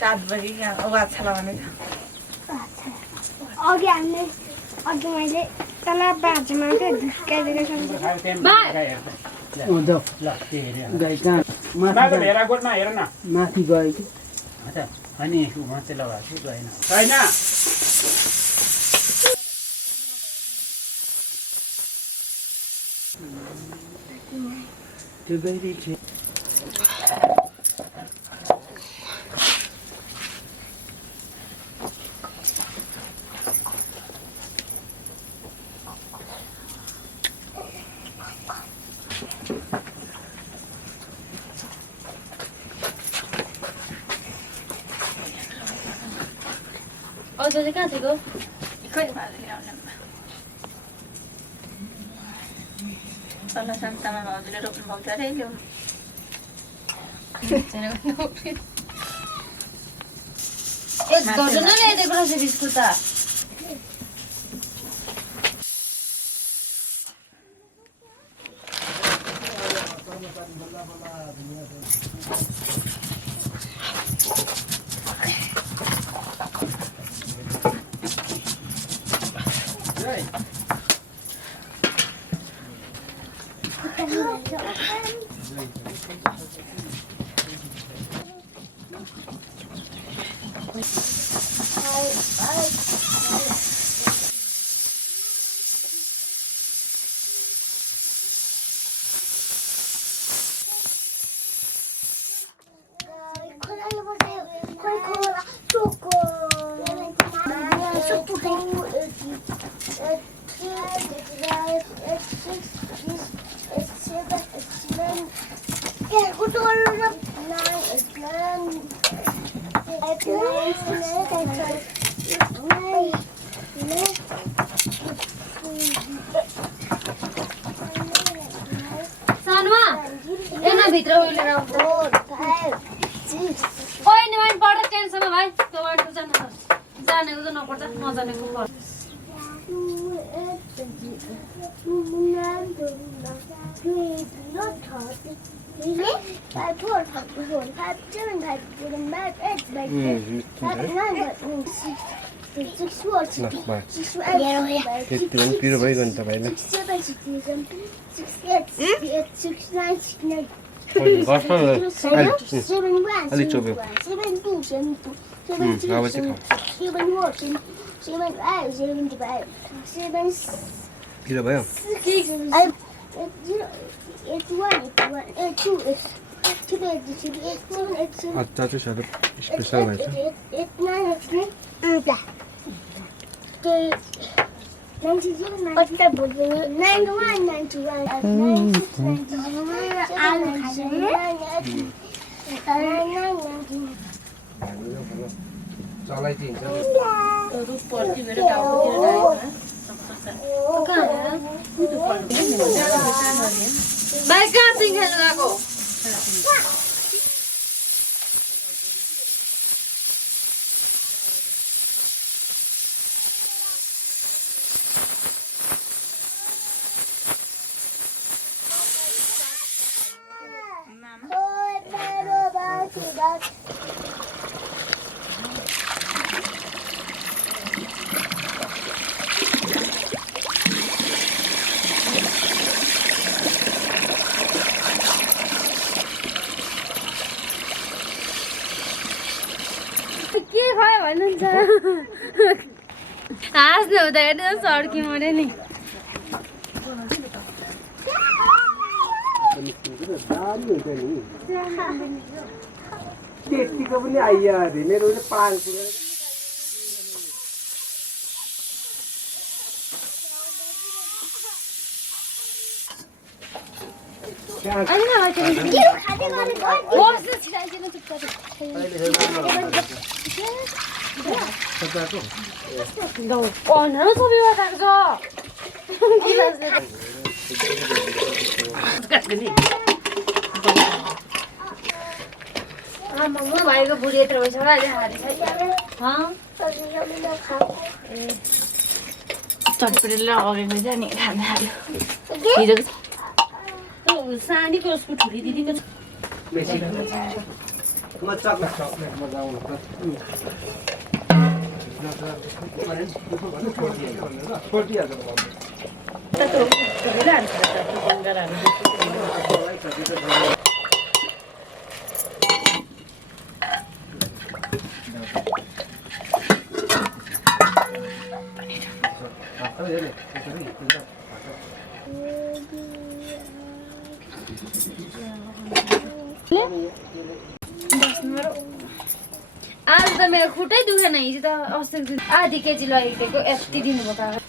सात बजी आवाज चलाउने अघि मैले तल बाजुमा माथि गयो कि अनि मात्रै लगाएको छु गएन छैन त्यो गइरहेको थियो चाहिँ कहाँ थियो तल शान्तामा भाउजूले रोप्नु भएको अरे एक दर्जन नै ल्याइदिएको रहेछ बिस्कुट त सानुमा एना भित्र उले राउ 4 5 6 ओइ नि वाइन पढ्दा टेन्सनमा भाइ त्यो वाइन त जानेको त नपर्छ नजानेको पर्छ पिरो भइगयो नि तपाईँलाई अलिक चोप्यो पिरो भयो अच्छा चाहिँ साह्रो स्पेसल भएछ आज न उदा हेर्नु सड्की मरे नि त्यतिको पनि आइया अरे मेरो पाङ खाने Ono sobi बताएको आमामा भाइको बुढी यत्रो भइसक्यो अहिले हारी छ चटपटी लगाएको जाने खाना खायो सानीको उसको ठुली दिदीको आज त मेरो खुट्टै दुखेन हिजो त अस्तिको दिन आधी केजी लगेको यति दिनुभयो काका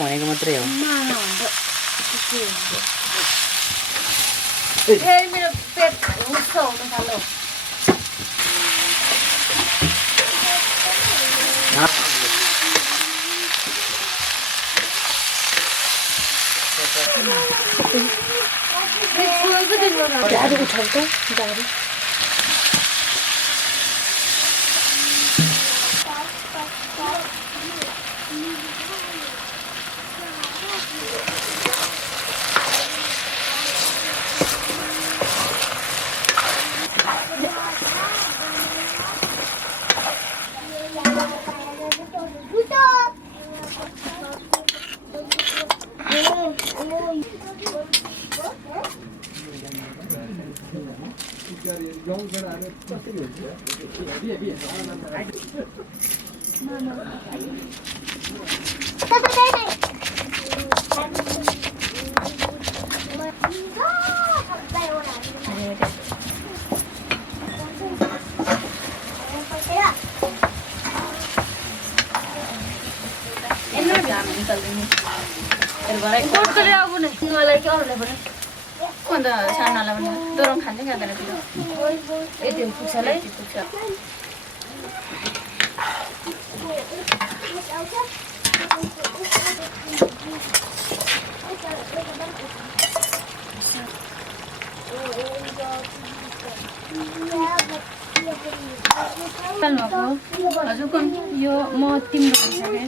भनेको मात्रै हो फेरि मेरो पेट हुस्स हुन थाल्यो गाडी उठाउँछ गाडी कोटकोले अब नै मलाई के अरूलाई पनि अन्त सानोलाई पनि दोहोरो खान्छ खाँदैन पिरो यति पुग्छलाई पुग्छ हजुर यो म तिम्रो भइसकेँ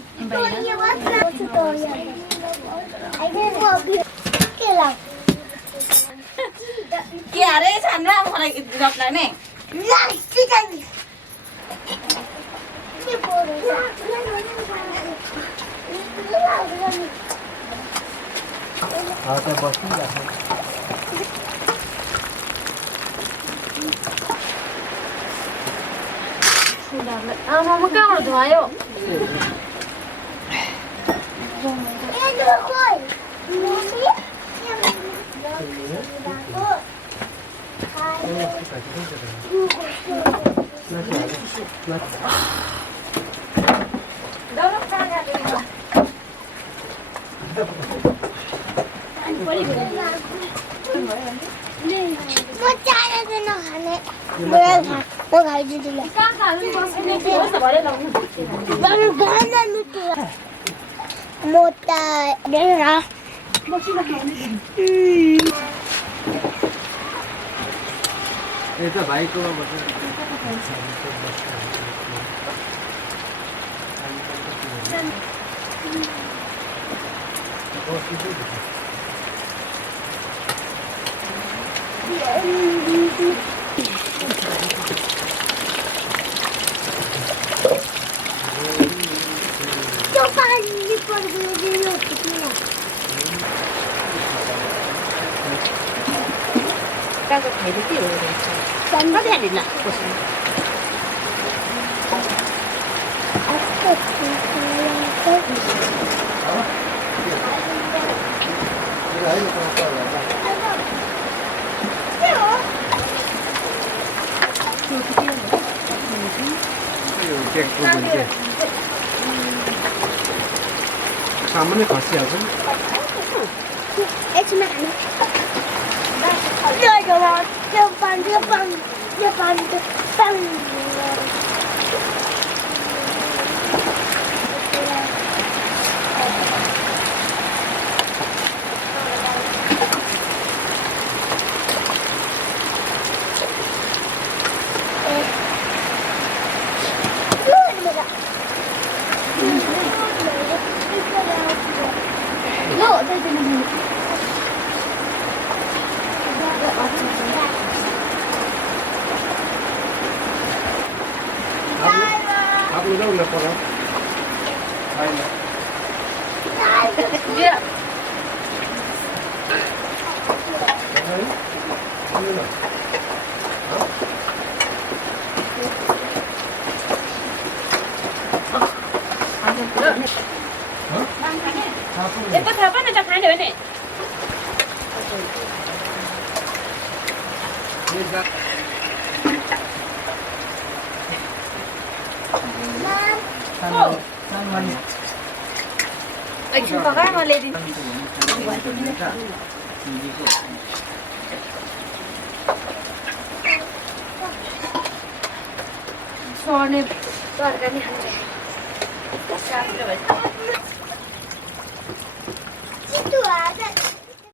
के अरे छान्रा मलाई गफ लाग्ने आमामा कहाँबाट धुवायो मोटा डेरा यता भाइको तो पानी पड़ गई अर्काको खाइदियो के हो रहेछ कति हाल्ने ल कसरी केकको बुन्चे सामान्य खसिहाल्छ नि एकछिनमा आफ्नो जाउँ न पर छैन यता थाहा पाएन त खाने हो नि एकछिन पकाएर म ल्याइदिन्छु सर्ने तरकारी खान्छ चितुवा